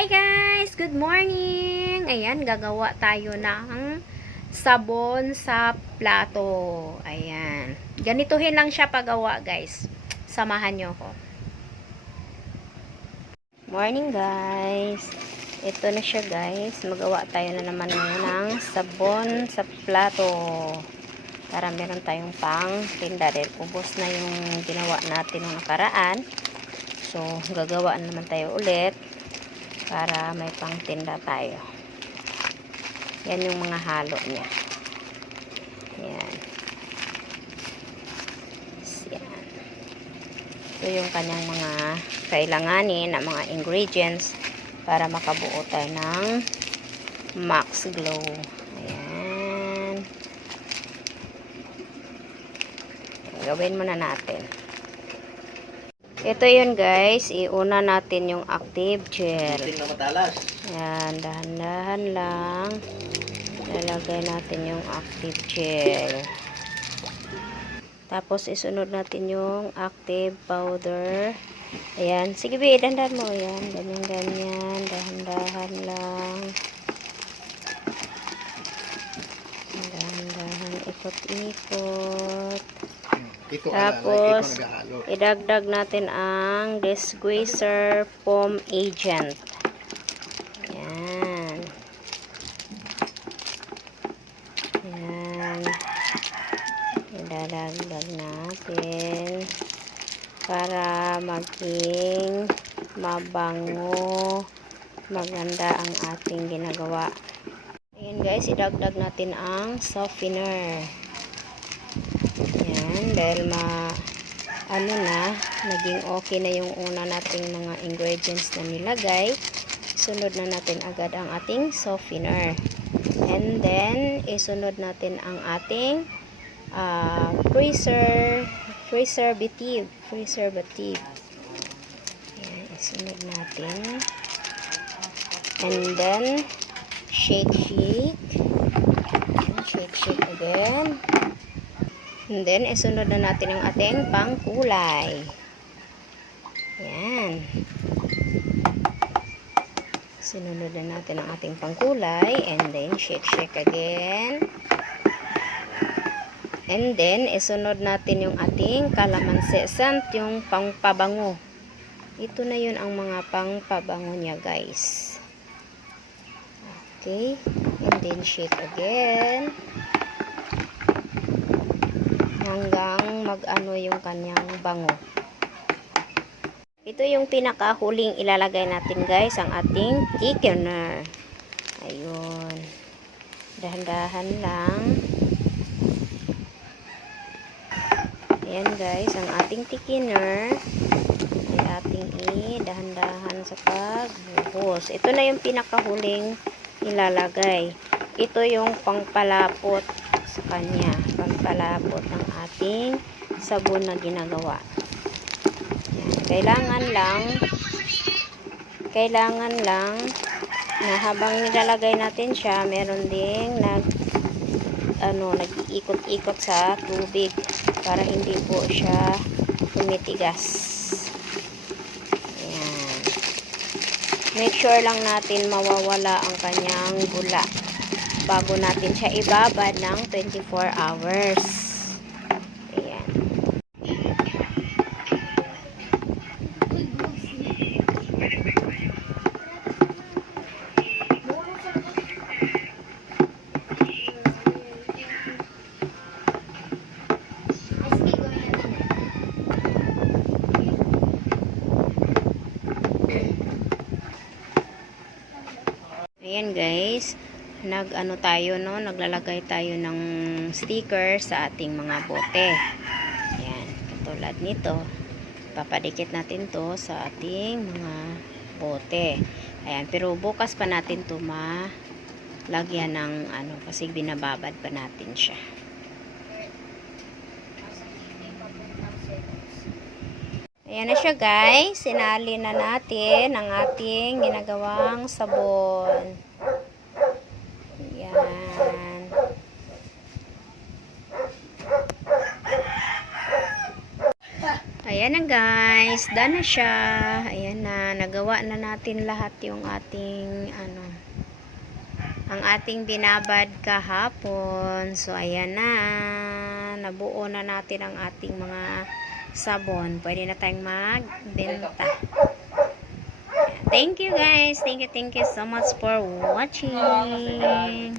Hi guys! Good morning! Ayan, gagawa tayo ng sabon sa plato. Ayan. Ganituhin lang siya pagawa guys. Samahan nyo ko. Morning guys! Ito na siya guys. Magawa tayo na naman ng sabon sa plato. Para meron tayong pang tinda din. Ubos na yung ginawa natin nung nakaraan. So, gagawa na naman tayo ulit para may pangtinda tayo. Yan yung mga halo niya. Yan. Yan. Ito yung kanyang mga kailanganin na mga ingredients para makabuo tayo ng Max Glow. Ayan. Gawin muna natin. Ito yun guys, iuna natin yung active gel. Tingnan na matalas. Yan, dahan-dahan lang. Lalagay natin yung active gel. Tapos isunod natin yung active powder. Ayan, sige be, dandan mo. Ayan, ganyan-ganyan. Dahan-dahan lang. Dahan-dahan, ikot-ikot. Ito Tapos, ito idagdag natin ang disguiser foam agent. Yan. Yan. Idadagdag natin para maging mabango, maganda ang ating ginagawa. Ayan guys, idagdag natin ang softener. Dahil ma ano na, naging okay na yung una nating mga ingredients na nilagay. Sunod na natin agad ang ating softener. And then, isunod natin ang ating uh, freezer, preservative. Preservative. Yan, isunod natin. And then, shake, shake. Shake, shake again. And then, isunod na natin ang ating pangkulay. Yan. Sinunod na natin ang ating pangkulay. And then, shake, shake again. And then, isunod natin yung ating kalamansi scent, yung pangpabango. Ito na yun ang mga pangpabango niya, guys. Okay. And then, shake again hanggang mag-ano yung kanyang bango. Ito yung pinakahuling ilalagay natin guys, ang ating thickener. Ayun. Dahan-dahan lang. Ayan guys, ang ating thickener ay ating i-dahan-dahan sa pagbuhos. Ito na yung pinakahuling ilalagay. Ito yung pangpalapot sa kanya. Pangpalapot ng ating sabon na ginagawa. Yan. Kailangan lang kailangan lang na habang nilalagay natin siya, meron ding nag ano, nag-iikot-ikot sa tubig para hindi po siya tumitigas. Ayan. Make sure lang natin mawawala ang kanyang gula bago natin siya ibabad ng 24 hours. Ayan. Ayan guys, nag-ano tayo no, naglalagay tayo ng sticker sa ating mga bote. Ayan, katulad nito. Papadikit natin to sa ating mga bote. Ayan, pero bukas pa natin to malagyan ng ano, kasi binababad pa natin siya. Ayan na siya guys. Sinali na natin ang ating ginagawang sabon. Ayan. Ayan na guys, done na siya. Ayan na, nagawa na natin lahat yung ating ano ang ating binabad kahapon. So ayan na, nabuo na natin ang ating mga sabon. Pwede na tayong magbenta. Thank you guys. Thank you, thank you so much for watching.